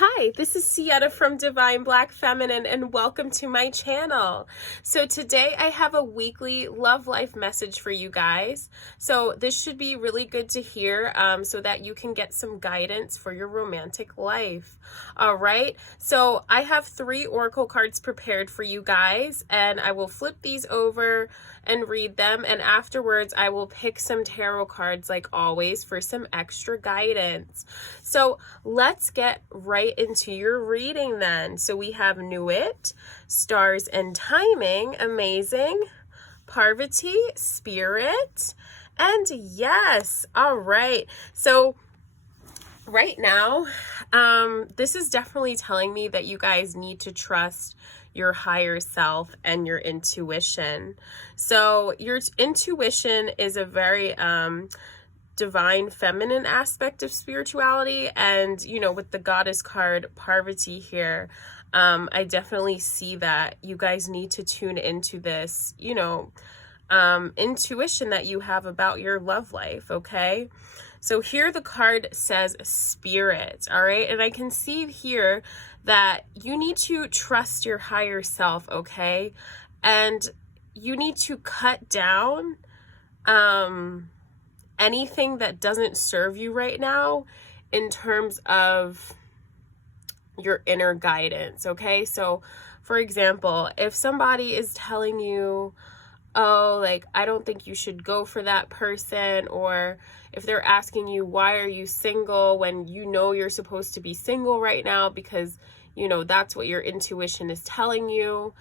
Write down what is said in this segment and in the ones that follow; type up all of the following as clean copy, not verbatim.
Hi, this is Sietta from Divine Black Feminine, and welcome to my channel. So today I have a weekly love life message for you guys. So this should be really good to hear so that you can get some guidance for your romantic life. All right, so I have 3 oracle cards prepared for you guys, and I will flip these over and read them, and afterwards I will pick some tarot cards like always for some extra guidance. So let's get right into your reading then. So we have Nuit, Stars and Timing, amazing, Parvati, Spirit, and yes. All right, so right now, this is definitely telling me that you guys need to trust your higher self and your intuition. So your intuition is a very divine feminine aspect of spirituality, and with the goddess card Parvati here, I definitely see that you guys need to tune into this intuition that you have about your love life. Okay, so here the card says Spirit. All right, and I can see here that you need to trust your higher self. Okay, and you need to cut down anything that doesn't serve you right now in terms of your inner guidance. Okay, so for example, if somebody is telling you, oh, like, I don't think you should go for that person, or if they're asking you, why are you single, when you know you're supposed to be single right now because that's what your intuition is telling you,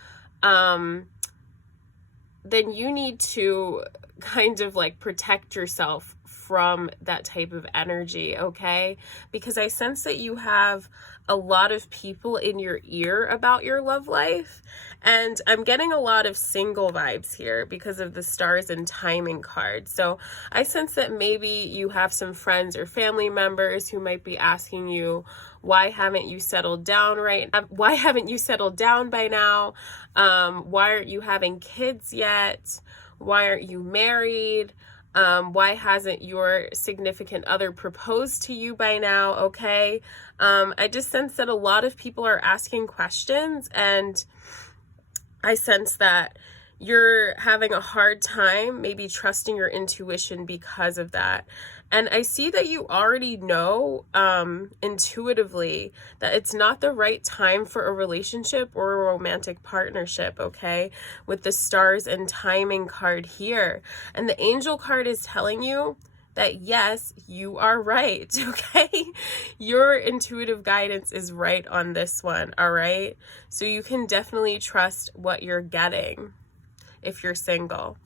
then you need to kind of like protect yourself from that type of energy. Okay, because I sense that you have a lot of people in your ear about your love life, and I'm getting a lot of single vibes here because of the Stars and Timing card. So I sense that maybe you have some friends or family members who might be asking you, why haven't you settled down why haven't you settled down by now? Why aren't you having kids yet? Why aren't you married? Why hasn't your significant other proposed to you by now? Okay, I just sense that a lot of people are asking questions, and I sense that you're having a hard time maybe trusting your intuition because of that. And I see that you already know intuitively that it's not the right time for a relationship or a romantic partnership. Okay, with the Stars and Timing card here, and the Angel card is telling you that yes, you are right. Okay, your intuitive guidance is right on this one. All right, so you can definitely trust what you're getting if you're single.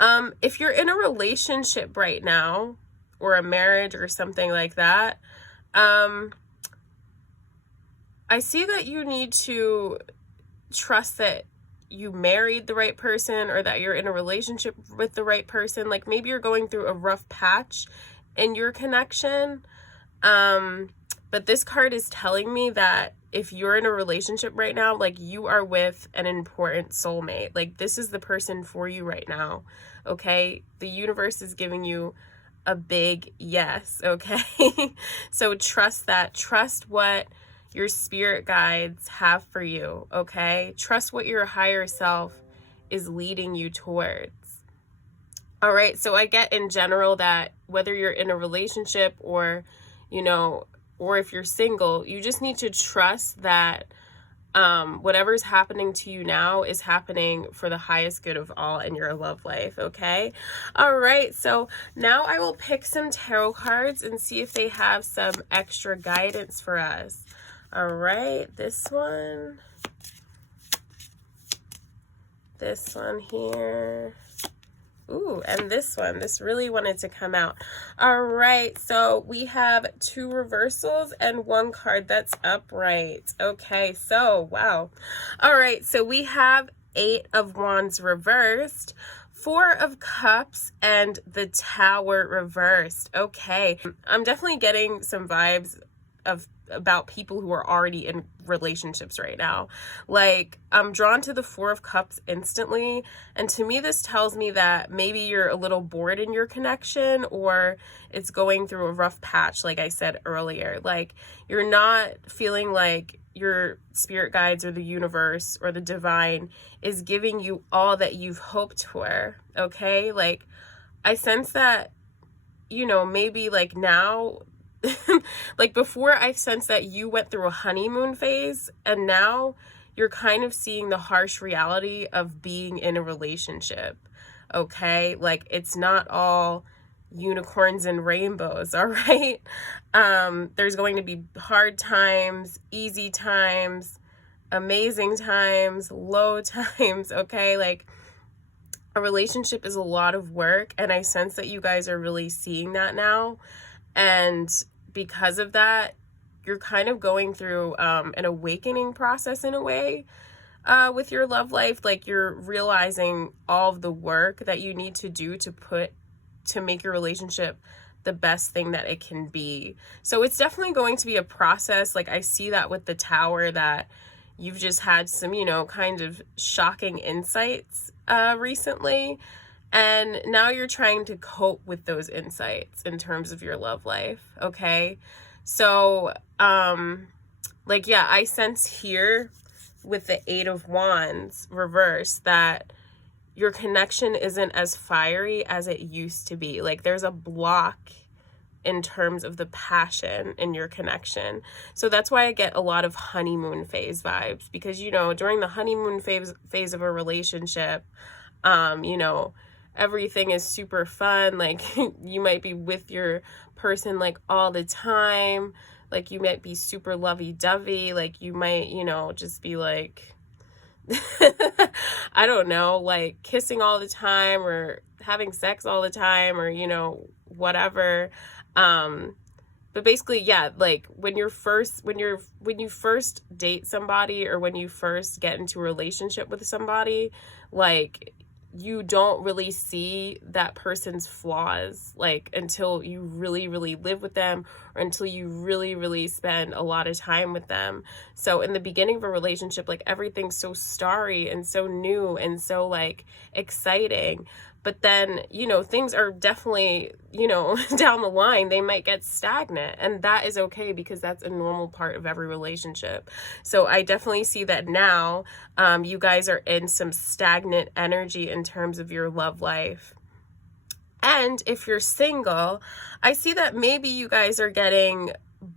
If you're in a relationship right now, or a marriage or something like that, I see that you need to trust that you married the right person, or that you're in a relationship with the right person. Like maybe you're going through a rough patch in your connection. But this card is telling me that if you're in a relationship right now, like you are with an important soulmate. Like this is the person for you right now. Okay, the universe is giving you a big yes. Okay, so trust that. Trust what your spirit guides have for you. Okay, trust what your higher self is leading you towards. All right, so I get in general that whether you're in a relationship or or if you're single, you just need to trust that whatever's happening to you now is happening for the highest good of all in your love life. Okay, all right, so now I will pick some tarot cards and see if they have some extra guidance for us. All right, this one here. Ooh, and this one. This really wanted to come out. All right, so we have 2 reversals and 1 card that's upright. Okay, so wow. All right, so we have 8 of Wands reversed, 4 of Cups, and the Tower reversed. Okay, I'm definitely getting some vibes of about people who are already in relationships right now. Like, I'm drawn to the Four of Cups instantly, and to me this tells me that maybe you're a little bored in your connection, or it's going through a rough patch, like I said earlier. Like, you're not feeling like your spirit guides or the universe or the divine is giving you all that you've hoped for, okay? Like, I sense that, you know, maybe like now, like before, I sense that you went through a honeymoon phase, and now you're kind of seeing the harsh reality of being in a relationship, okay? Like, it's not all unicorns and rainbows, all right? There's going to be hard times, easy times, amazing times, low times, okay? Like, a relationship is a lot of work, and I sense that you guys are really seeing that now. And because of that, you're kind of going through an awakening process in a way with your love life. Like, you're realizing all of the work that you need to do to make your relationship the best thing that it can be. So it's definitely going to be a process. Like, I see that with the Tower, that you've just had some, you know, kind of shocking insights recently, and now you're trying to cope with those insights in terms of your love life, okay? So, like, yeah, I sense here with the Eight of Wands reverse that your connection isn't as fiery as it used to be. Like, there's a block in terms of the passion in your connection. So that's why I get a lot of honeymoon phase vibes, because, you know, during the honeymoon phase of a relationship, you know, everything is super fun. Like, you might be with your person like all the time. Like, you might be super lovey-dovey. Like, you might, you know, just be like, I don't know, like kissing all the time or having sex all the time, or, you know, whatever. But basically, yeah, like when you first date somebody, or when you first get into a relationship with somebody, like, you don't really see that person's flaws, like, until you really, really live with them, or until you really, really spend a lot of time with them. So in the beginning of a relationship, like, everything's so starry and so new and so, like, exciting. But then, you know, things are definitely, you know, down the line, they might get stagnant, and that is okay, because that's a normal part of every relationship. So I definitely see that now, you guys are in some stagnant energy in terms of your love life. And if you're single, I see that maybe you guys are getting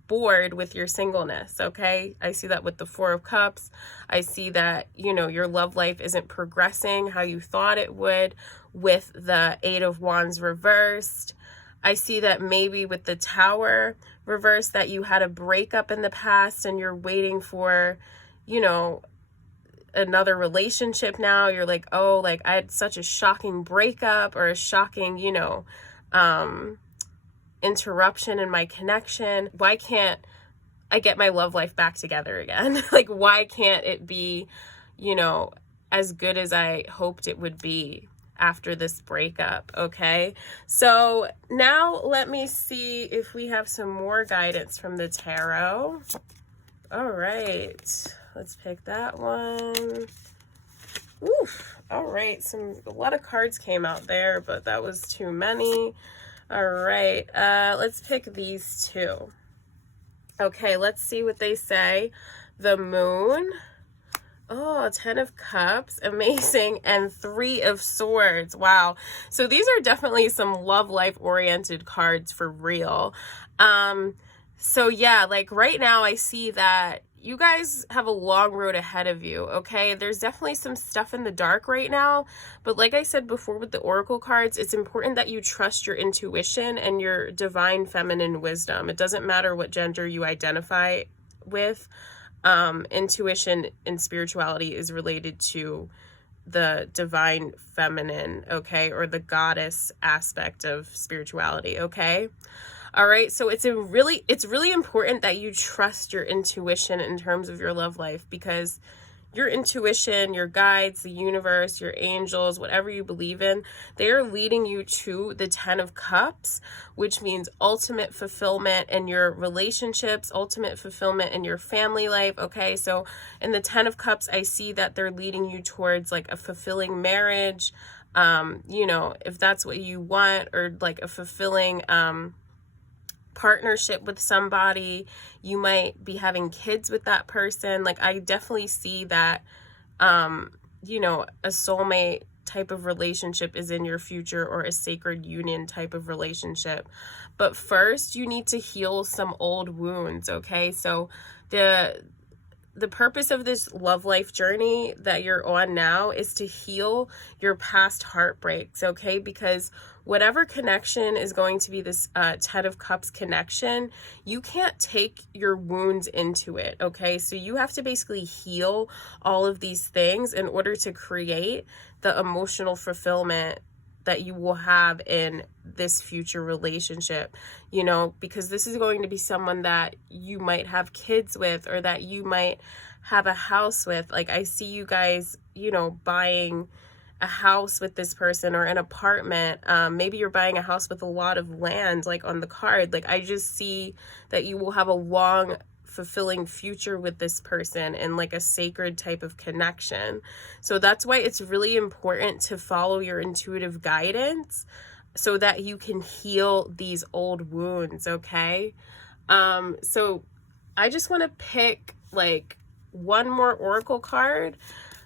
bored with your singleness, okay? I see that with the Four of Cups. I see that, you know, your love life isn't progressing how you thought it would with the Eight of Wands reversed. I see that maybe with the Tower reversed, that you had a breakup in the past and you're waiting for, you know, another relationship now. You're like, oh, like, I had such a shocking breakup, or a shocking, you know, interruption in my connection. Why can't I get my love life back together again? Like, why can't it be, you know, as good as I hoped it would be after this breakup? Okay, so now let me see if we have some more guidance from the tarot. All right, let's pick that one. Oof. All right, a lot of cards came out there, but that was too many. All right, let's pick these two. Okay, let's see what they say. The Moon. Oh, 10 of Cups, amazing, and 3 of Swords. Wow. So these are definitely some love life oriented cards for real. So yeah, like right now I see that you guys have a long road ahead of you, okay? There's definitely some stuff in the dark right now, but like I said before with the Oracle cards, it's important that you trust your intuition and your divine feminine wisdom. It doesn't matter what gender you identify with. Intuition and spirituality is related to the divine feminine, okay, or the goddess aspect of spirituality, okay? All right, so it's really important that you trust your intuition in terms of your love life, because your intuition, your guides, the universe, your angels, whatever you believe in, they are leading you to the 10 of Cups, which means ultimate fulfillment in your relationships, ultimate fulfillment in your family life. Okay, so in the 10 of Cups, I see that they're leading you towards like a fulfilling marriage, you know, if that's what you want, or like a fulfilling partnership with somebody. You might be having kids with that person. Like, I definitely see that, you know, a soulmate type of relationship is in your future, or a sacred union type of relationship. But first, you need to heal some old wounds, okay? So the purpose of this love life journey that you're on now is to heal your past heartbreaks, okay? Because whatever connection is going to be this 10 of Cups connection, you can't take your wounds into it, okay? So you have to basically heal all of these things in order to create the emotional fulfillment that you will have in this future relationship, you know, because this is going to be someone that you might have kids with, or that you might have a house with. Like, I see you guys, you know, buying a house with this person, or an apartment. Maybe you're buying a house with a lot of land, like on the card. Like, I just see that you will have a long, fulfilling future with this person, and like a sacred type of connection. So that's why it's really important to follow your intuitive guidance so that you can heal these old wounds, okay? So I just want to pick like one more oracle card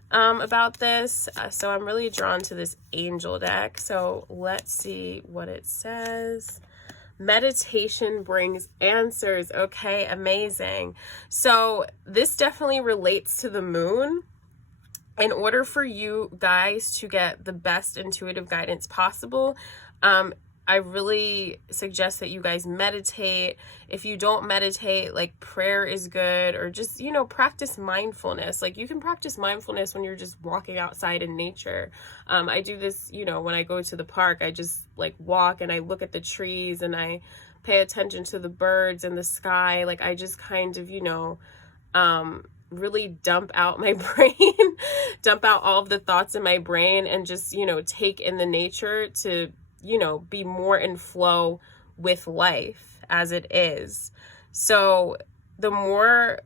about this. So I'm really drawn to this angel deck. So let's see what it says. Meditation brings answers. Okay, amazing. So this definitely relates to the moon. In order for you guys to get the best intuitive guidance possible, I really suggest that you guys meditate. If you don't meditate, like, prayer is good, or just, you know, practice mindfulness. Like, you can practice mindfulness when you're just walking outside in nature. I do this, you know, when I go to the park. I just like walk and I look at the trees and I pay attention to the birds and the sky. Like, I just kind of, you know, really dump out my brain, dump out all of the thoughts in my brain, and just, you know, take in the nature to, you know, be more in flow with life as it is. So the more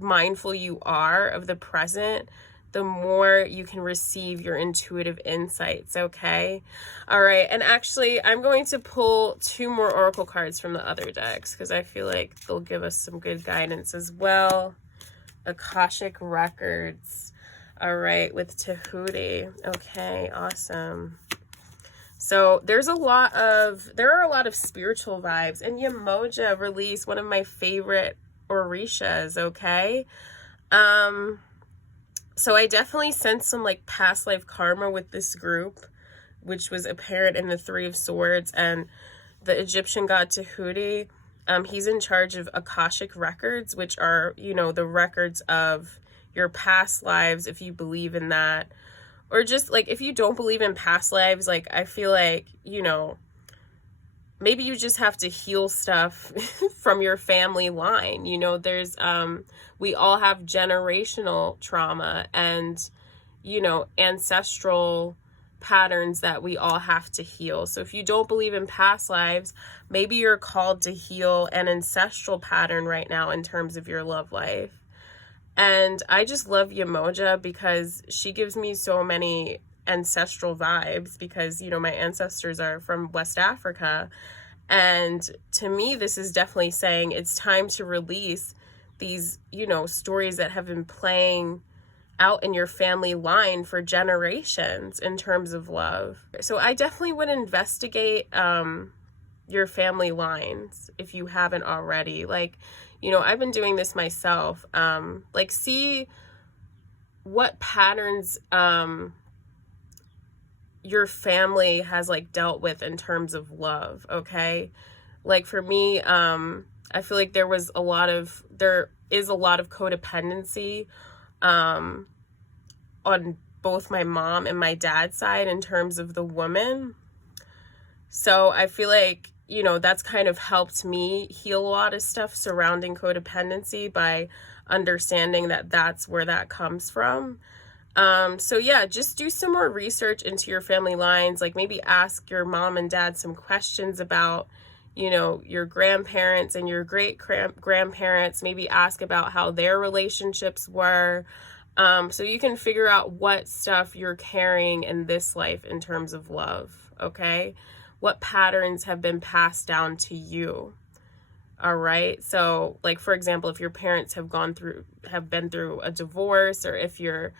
mindful you are of the present, the more you can receive your intuitive insights, okay? All right, and actually, I'm going to pull 2 more oracle cards from the other decks, because I feel like they'll give us some good guidance as well. Akashic Records. All right, with Tahuti. Okay, awesome. So there are a lot of spiritual vibes. And Yemoja released one of my favorite Orishas, okay? So I definitely sense some like past life karma with this group, which was apparent in the 3 of Swords and the Egyptian god Tahuti. He's in charge of Akashic Records, which are, you know, the records of your past lives, if you believe in that. Or just like, if you don't believe in past lives, like, I feel like, you know, maybe you just have to heal stuff from your family line. You know, there's, we all have generational trauma and, you know, ancestral patterns that we all have to heal. So if you don't believe in past lives, maybe you're called to heal an ancestral pattern right now in terms of your love life. And I just love Yemoja because she gives me so many ancestral vibes, because, you know, my ancestors are from West Africa. And to me, this is definitely saying it's time to release these, you know, stories that have been playing out in your family line for generations in terms of love. So I definitely would investigate your family lines if you haven't already. Like, you know, I've been doing this myself. Like, see what patterns your family has like dealt with in terms of love, okay? Like, for me, I feel like there is a lot of codependency on both my mom and my dad's side in terms of the woman. So I feel like, you know, that's kind of helped me heal a lot of stuff surrounding codependency by understanding that that's where that comes from. So yeah, just do some more research into your family lines. Like maybe ask your mom and dad some questions about, you know, your grandparents and your great grandparents. Maybe ask about how their relationships were. So you can figure out what stuff you're carrying in this life in terms of love, okay? What patterns have been passed down to you. All right. So like, for example, if your parents have been through a divorce, or if your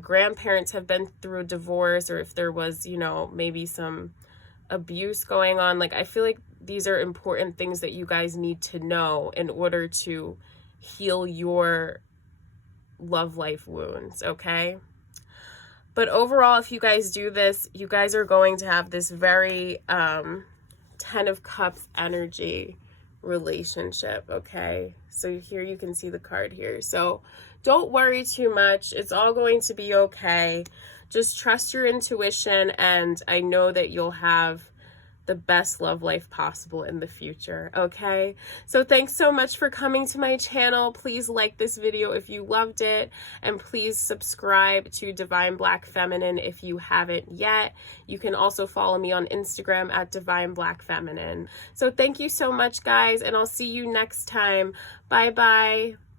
grandparents have been through a divorce, or if there was, you know, maybe some abuse going on, like I feel like these are important things that you guys need to know in order to heal your love life wounds, okay? But overall, if you guys do this, you guys are going to have this very 10 of Cups energy relationship, okay? So here you can see the card here. So don't worry too much. It's all going to be okay. Just trust your intuition, and I know that you'll have the best love life possible in the future, okay? So thanks so much for coming to my channel. Please like this video if you loved it, and please subscribe to Divine Black Feminine if you haven't yet. You can also follow me on Instagram at Divine Black Feminine. So thank you so much, guys, and I'll see you next time. Bye-bye.